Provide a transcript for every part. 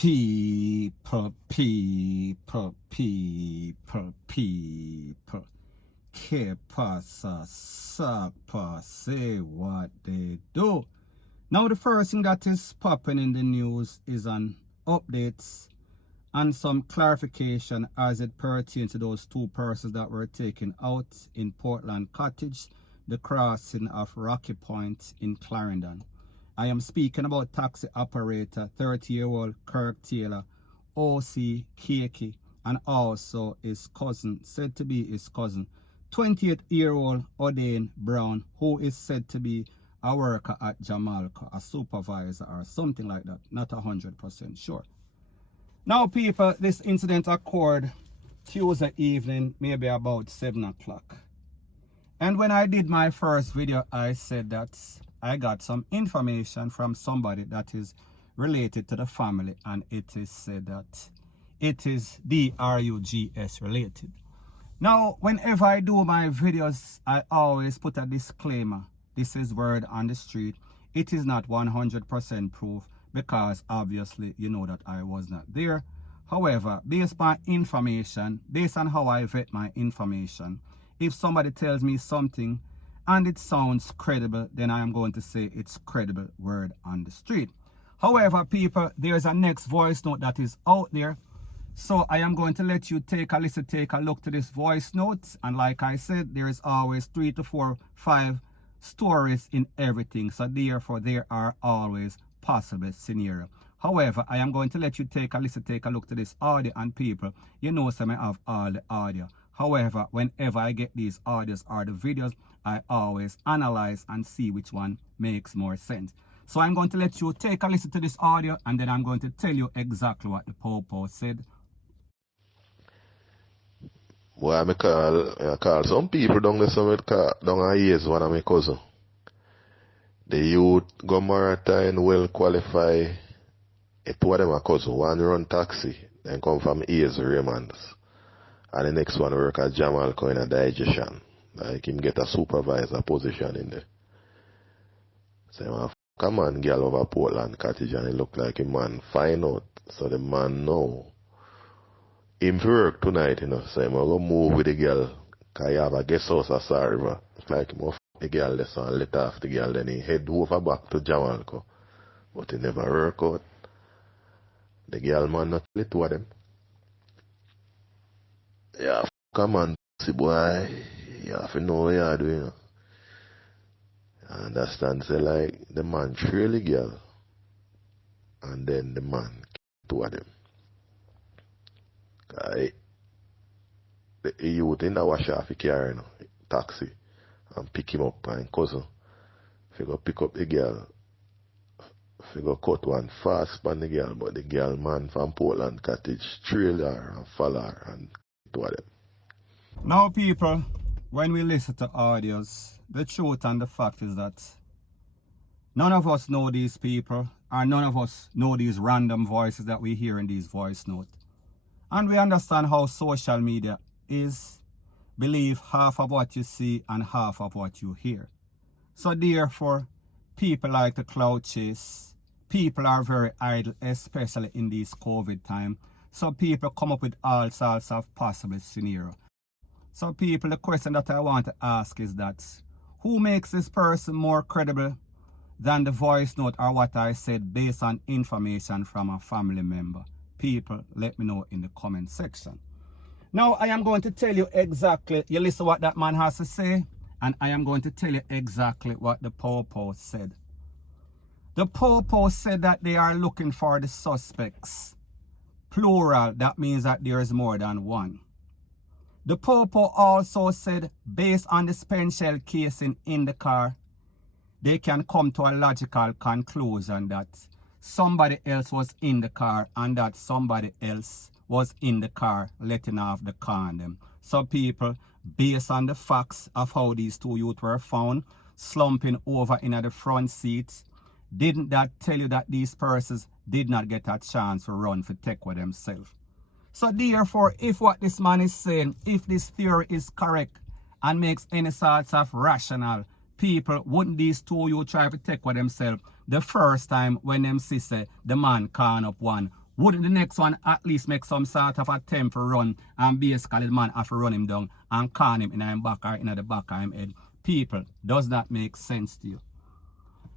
People. Que pasa, sapa, say what they do. Now the first thing that is popping in the news is an updates and some clarification as it pertains to those two persons that were taken out in Portland Cottage, the crossing of Rocky Point in Clarendon. I am speaking about taxi operator 30-year-old Kirk Taylor, OC Keiki, and also his cousin, said to be his cousin, 28-year-old Odane Brown, who is said to be a worker at Jamalco, a supervisor or something like that, not 100% sure. Now people, this incident occurred Tuesday evening, maybe about 7 o'clock. And when I did my first video, I said that I got some information from somebody that is related to the family, and it is said that it is DRUGS related. Now, whenever I do my videos, I always put a disclaimer. This is word on the street. It is not 100% proof because obviously you know that I was not there. However, based on information, based on how I vet my information, if somebody tells me something and it sounds credible, then I am going to say it's credible word on the street. However, people, there's a next voice note that is out there. So I am going to let you take a listen, take a look to this voice note. And like I said, there is always 3 to 4, 5 stories in everything. So therefore, there are always possible scenarios. However, I am going to let you take a listen, take a look to this audio, and people, you know, some I have all the audio. However, whenever I get these audios or the videos, I always analyze and see which one makes more sense. So I'm going to let you take a listen to this audio, and then I'm going to tell you exactly what the Popo said. Well, I call some people down there, some down years, one of my cousin. The youth go maritime, well qualified. Two of them are cousin. One run taxi, then come from Ears, Raymonds. And the next one work at Jamalco in a digestion. Like him get a supervisor position in there. So come on, girl over Portland Cottage, and it look like a man find out. So the man know. Him work tonight, you know, so I'm going to move with the girl, because he have a guest house at Sar River. It's like him off the girl this one, let off the girl, then he head over back to Jamalco. But he never work out. The girl man not let two of them. Yeah, come on, see boy, you have to know what you are doing, you know. You understand, say like, the man trail the girl, and then the man two of them. The youth in the wash off the car, you know, taxi, and pick him up and cousin. If you go pick up the girl, if you go cut one fast on the girl, but the girl man from Portland Cottage trail her and follow her and two of them. Now people, when we listen to audios, the truth and the fact is that none of us know these people, or none of us know these random voices that we hear in these voice notes. And we understand how social media is. Believe half of what you see and half of what you hear. So therefore, people like to cloud chase. People are very idle, especially in this COVID time. So people come up with all sorts of possible scenarios. So people, the question that I want to ask is that, who makes this person more credible than the voice note or what I said based on information from a family member? People, let me know in the comment section. Now, I am going to tell you exactly, you listen what that man has to say, and I am going to tell you exactly what the Popo said. The Popo said that they are looking for the suspects. Plural, that means that there is more than one. The Popo also said, based on the spent-shell casing in the car, they can come to a logical conclusion that somebody else was in the car and that somebody else was in the car letting off the condom. So people, based on the facts of how these two youth were found slumping over in the front seats, didn't that tell you that these persons did not get a chance to run for take with themselves? So therefore, if what this man is saying, if this theory is correct and makes any sorts of rational, people, wouldn't these two you try to take with themselves the first time when them see say the man can up one? Wouldn't the next one at least make some sort of attempt to run and basically the man have to run him down and can him in his back or in the back of his head? People, does that make sense to you?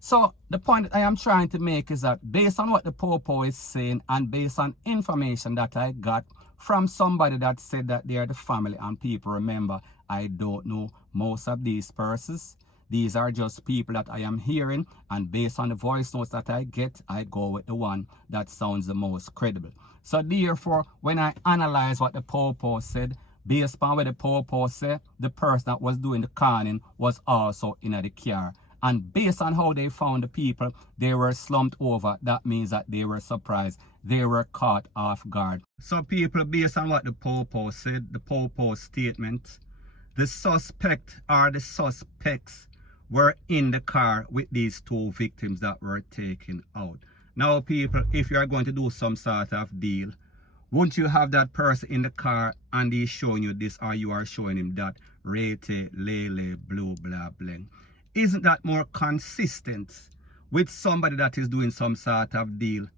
So the point that I am trying to make is that based on what the Popo is saying and based on information that I got from somebody that said that they are the family and people, remember, I don't know most of these persons. These are just people that I am hearing, and based on the voice notes that I get, I go with the one that sounds the most credible. So therefore, when I analyze what the Popo said, based on what the Popo said, the person that was doing the conning was also in the car. And based on how they found the people, they were slumped over. That means that they were surprised. They were caught off guard. So people, based on what the Popo said, the Popo statement, the suspect or the suspects were in the car with these two victims that were taken out. Now people, if you are going to do some sort of deal, won't you have that person in the car and he's showing you this, or you are showing him that rete, lele, blue, blah, blah. Isn't that more consistent with somebody that is doing some sort of deal?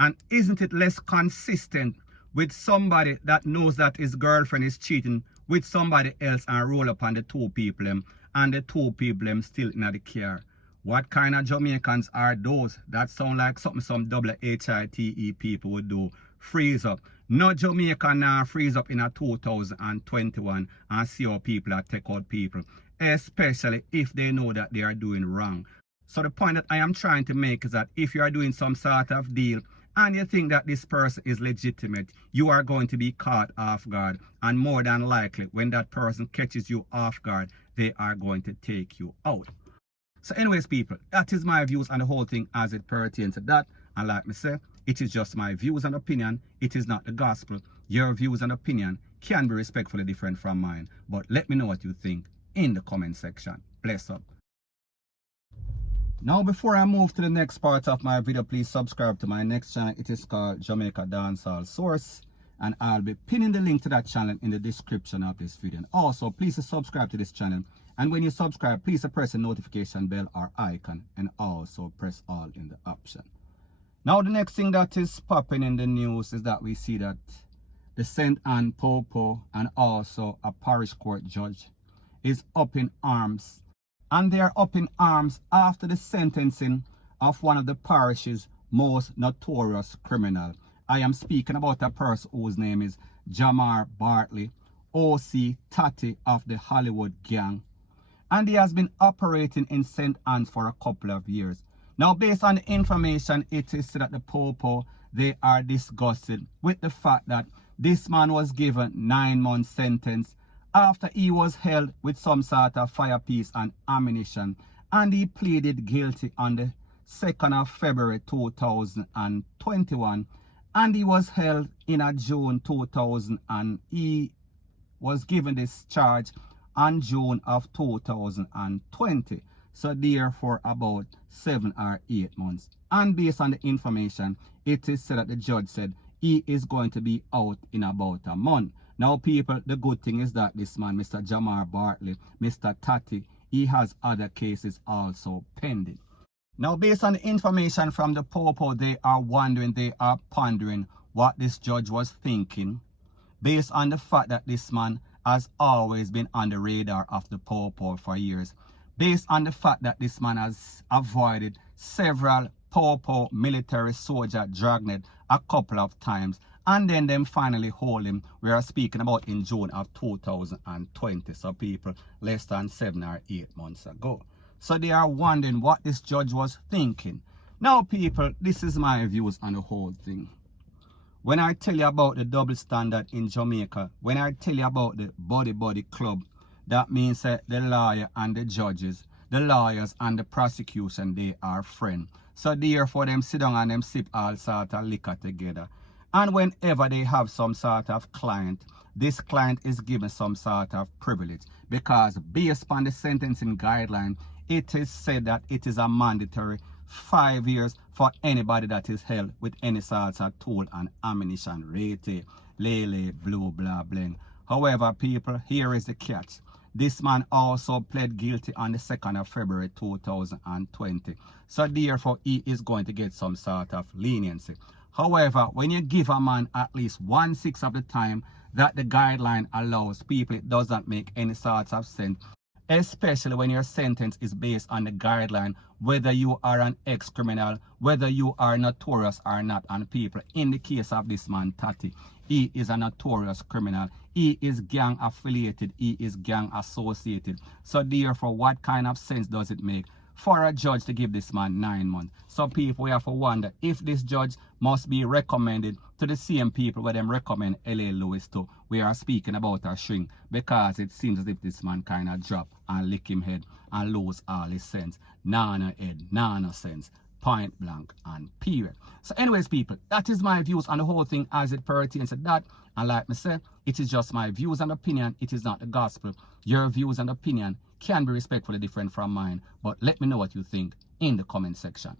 And isn't it less consistent with somebody that knows that his girlfriend is cheating with somebody else and roll up on the two people and the two people still in the car? What kind of Jamaicans are those? That sound like something some WHITE people would do. Freeze up. No Jamaican now freeze up in a 2021 and see how people are take out people, especially if they know that they are doing wrong. So the point that I am trying to make is that if you are doing some sort of deal and you think that this person is legitimate, you are going to be caught off guard, and more than likely when that person catches you off guard, they are going to take you out. So anyways people, that is my views on the whole thing as it pertains to that. And like me say, it is just my views and opinion. It is not the gospel. Your views and opinion can be respectfully different from mine, but let me know what you think in the comment section. Bless up. Now before I move to the next part of my video, please subscribe to my next channel. It is called Jamaica Dancehall Source, and I'll be pinning the link to that channel in the description of this video. And also please subscribe to this channel, and when you subscribe, please press the notification bell or icon, and also press all in the option. Now the next thing that is popping in the news is that we see that the St. Ann Popo and also a parish court judge is up in arms. And they are up in arms after the sentencing of one of the parish's most notorious criminal. I am speaking about a person whose name is Jamar Bartley, OC Tatty of the Hollywood gang. And he has been operating in St. Anne's for a couple of years. Now, based on the information, it is said that the Popo, they are disgusted with the fact that this man was given 9-month sentence after he was held with some sort of firepiece and ammunition, and he pleaded guilty on the 2nd of February 2021, and he was held in a June 2000, and he was given this charge on June of 2020. So therefore about 7 or 8 months. And based on the information, it is said that the judge said he is going to be out in about a month. Now people, the good thing is that this man, Mr. Jamar Bartley, Mr. Tatty, he has other cases also pending. Now based on the information from the Popo, they are wondering, they are pondering what this judge was thinking, based on the fact that this man has always been on the radar of the Popo for years. Based on the fact that this man has avoided several Popo military soldier dragnet a couple of times, and then them finally hold him. We are speaking about in June of 2020, so people, less than 7 or 8 months ago. So they are wondering what this judge was thinking. Now people, this is my views on the whole thing. When I tell you about the double standard in Jamaica, when I tell you about the body club, that means that the lawyer and the judges, the lawyers and the prosecution, they are friends. So therefore them sit down and them sip all sort of liquor together. And whenever they have some sort of client, this client is given some sort of privilege, because based on the sentencing guideline, it is said that it is a mandatory 5 years for anybody that is held with any sort of tool and ammunition, rete, lele, blue, blah, bling. However, people, here is the catch. This man also pled guilty on the 2nd of February 2020. So therefore, he is going to get some sort of leniency. However, when you give a man at least 1/6 of the time that the guideline allows people, it does not make any sorts of sense. Especially when your sentence is based on the guideline, whether you are an ex-criminal, whether you are notorious or not. And people, in the case of this man, Tatty, he is a notorious criminal. He is gang affiliated. He is gang associated. So therefore, what kind of sense does it make for a judge to give this man 9 months? So people, we have to wonder if this judge must be recommended to the same people where them recommend L.A. Lewis to. We are speaking about a shrink, because it seems as if this man kind of drop and lick him head and lose all his sense. Nana head, nana sense, point blank and period. So anyways, people, that is my views on the whole thing as it pertains to that. And like I said, it is just my views and opinion. It is not the gospel. Your views and opinion can be respectfully different from mine, but let me know what you think in the comment section.